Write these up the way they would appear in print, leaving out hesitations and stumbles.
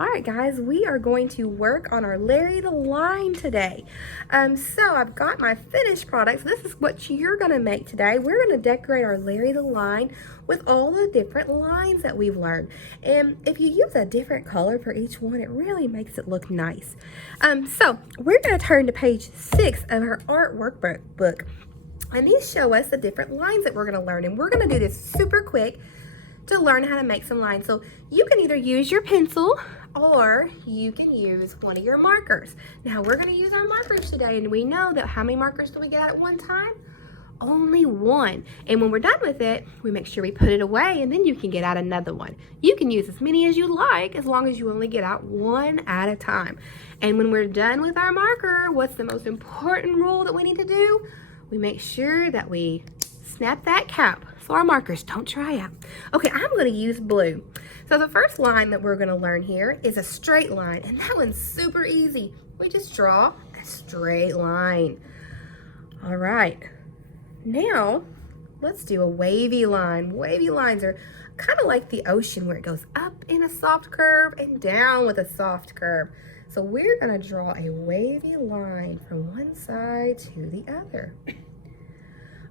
All right, guys, we are going to work on our Larry the Line today. So I've got my finished products. This is what you're gonna make today. We're gonna decorate our Larry the Line with all the different lines that we've learned. And if you use a different color for each one, it really makes it look nice. So we're gonna turn to page 6 of our art workbook. And these show us the different lines that we're gonna learn. And we're gonna do this super quick to learn how to make some lines. So you can either use your pencil or you can use one of your markers. Now we're gonna use our markers today, and we know that how many markers do we get at one time? Only one. And when we're done with it, we make sure we put it away, and then you can get out another one. You can use as many as you like, as long as you only get out one at a time. And when we're done with our marker, what's the most important rule that we need to do? We make sure that we snap that cap so our markers don't dry out. Okay, I'm gonna use blue. So the first line that we're gonna learn here is a straight line, and that one's super easy. We just draw a straight line. All right, now let's do a wavy line. Wavy lines are kind of like the ocean, where it goes up in a soft curve and down with a soft curve. So we're gonna draw a wavy line from one side to the other.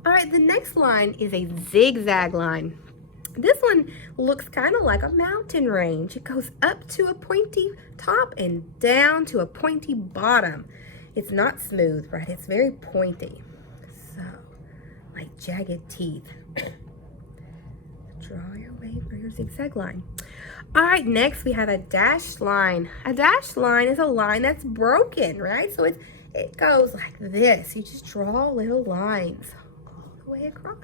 All right, the next line is a zigzag line. This one looks kind of like a mountain range. It goes up to a pointy top and down to a pointy bottom. It's not smooth, right? It's very pointy. So, like jagged teeth. Draw your way for your zigzag line. All right, next we have a dashed line. A dashed line is a line that's broken, right? So it goes like this. You just draw little lines all the way across.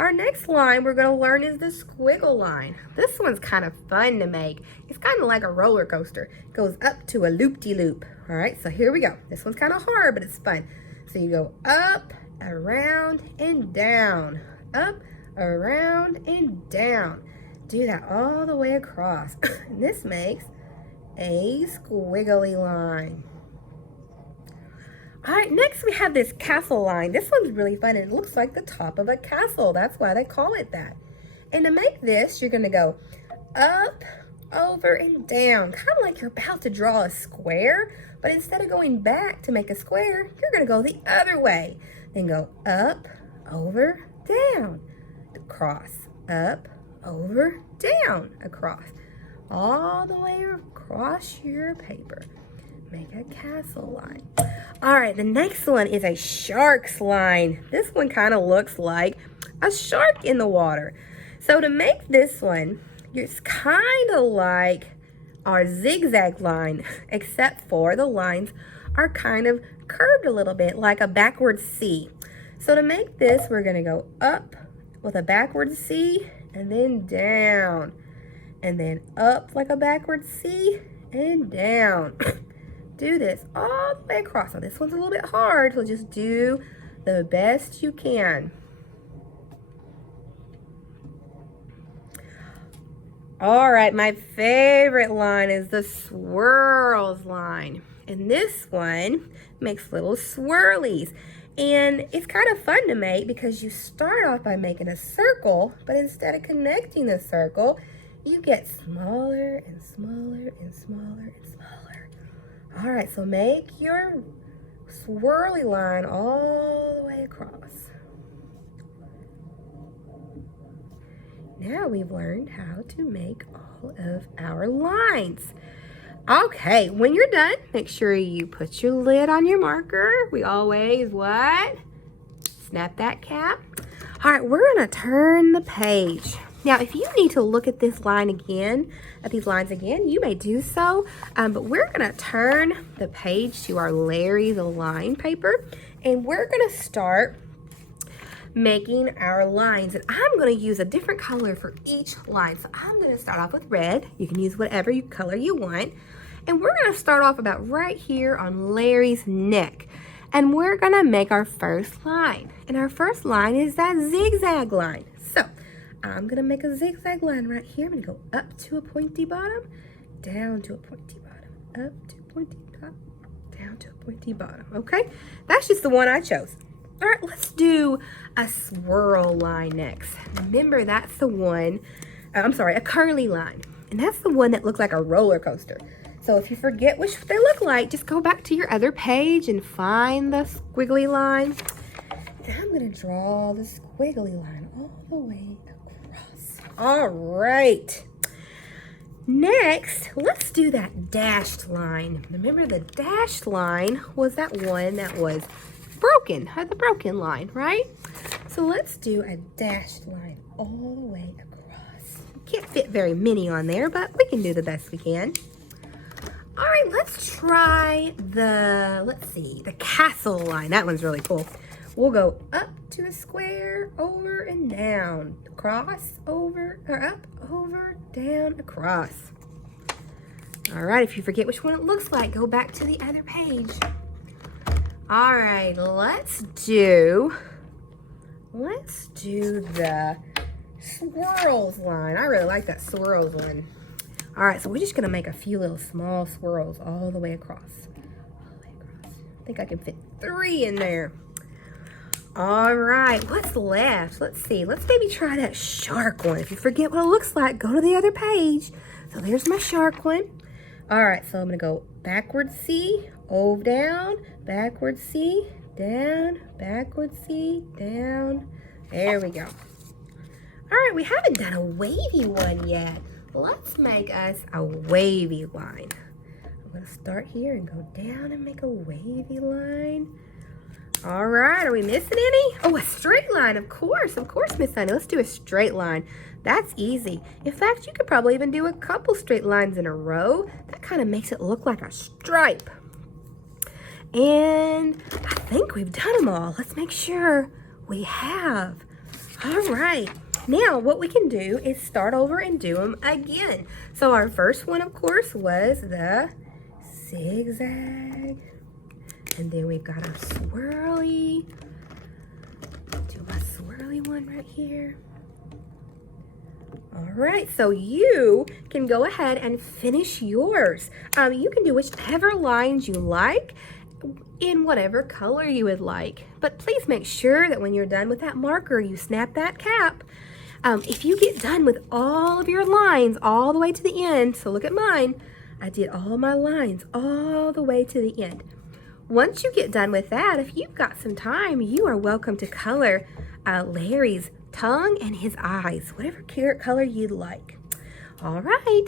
Our next line we're going to learn is the squiggle line. This one's kind of fun to make. It's kind of like a roller coaster. It goes up to a loop-de-loop. All right, so here we go. This one's kind of hard, but it's fun. So you go up, around, and down. Up, around, and down. Do that all the way across. And this makes a squiggly line. All right, next we have this castle line. This one's really fun, and it looks like the top of a castle. That's why they call it that. And to make this, you're gonna go up, over, and down, kind of like you're about to draw a square, but instead of going back to make a square, you're gonna go the other way. Then go up, over, down, across, up, over, down, across, all the way across your paper. Make a castle line. All right, the next one is a shark's line. This one kind of looks like a shark in the water. So to make this one, it's kind of like our zigzag line, except for the lines are kind of curved a little bit, like a backward C. So to make this, we're gonna go up with a backward C, and then down, and then up like a backward C, and down. Do this all the way across. Now this one's a little bit hard, so just do the best you can. All right, my favorite line is the swirls line. And this one makes little swirlies. And it's kind of fun to make because you start off by making a circle, but instead of connecting the circle, you get smaller and smaller and smaller and smaller. All right, so make your swirly line all the way across. Now we've learned how to make all of our lines. Okay, when you're done, make sure you put your lid on your marker. We always what? Snap that cap. All right, we're gonna turn the page. Now, if you need to look at this line again, at these lines again, you may do so, but we're gonna turn the page to our Larry the Line paper, and we're gonna start making our lines. And I'm gonna use a different color for each line. So I'm gonna start off with red. You can use whatever color you want. And we're gonna start off about right here on Larry's neck. And we're gonna make our first line. And our first line is that zigzag line. So I'm gonna make a zigzag line right here. I'm gonna go up to a pointy bottom, down to a pointy bottom, up to a pointy top, down to a pointy bottom, okay? That's just the one I chose. All right, let's do a swirl line next. Remember, that's the one I'm sorry, a curly line. And that's the one that looks like a roller coaster. So if you forget which they look like, just go back to your other page and find the squiggly line. Then I'm gonna draw the squiggly line all the way across. All right. Next, let's do that dashed line. Remember, the dashed line was that one that was broken, had the broken line, right? So let's do a dashed line all the way across. Can't fit very many on there, but we can do the best we can. All right, let's try the castle line. That one's really cool. We'll go up to a square, over and down, across, over, or up, over, down, across. All right, if you forget which one it looks like, go back to the other page. All right, let's do the swirls line. I really like that swirls one. All right, so we're just gonna make a few little small swirls all the way across. I think I can fit 3 in there. All right, what's left? Let's see. Let's maybe try that shark one. If you forget what it looks like, go to the other page. So there's my shark one. All right, so I'm gonna go backward C, over, down, backward C, down, backward C, down. There we go. All right, we haven't done a wavy one yet. Let's make us a wavy line. I'm gonna start here and go down and make a wavy line. All right, are we missing any? Oh, a straight line, of course, Miss Honey. Let's do a straight line. That's easy. In fact, you could probably even do a couple straight lines in a row. That kind of makes it look like a stripe. And I think we've done them all. Let's make sure we have. All right. Now, what we can do is start over and do them again. So our first one, of course, was the zigzag. And then we've got our swirly. Do my swirly one right here. All right, so you can go ahead and finish yours. You can do whichever lines you like in whatever color you would like. But please make sure that when you're done with that marker, you snap that cap. If you get done with all of your lines all the way to the end, so look at mine, I did all of my lines all the way to the end. Once you get done with that, if you've got some time, you are welcome to color Larry's tongue and his eyes, whatever color you'd like. All right.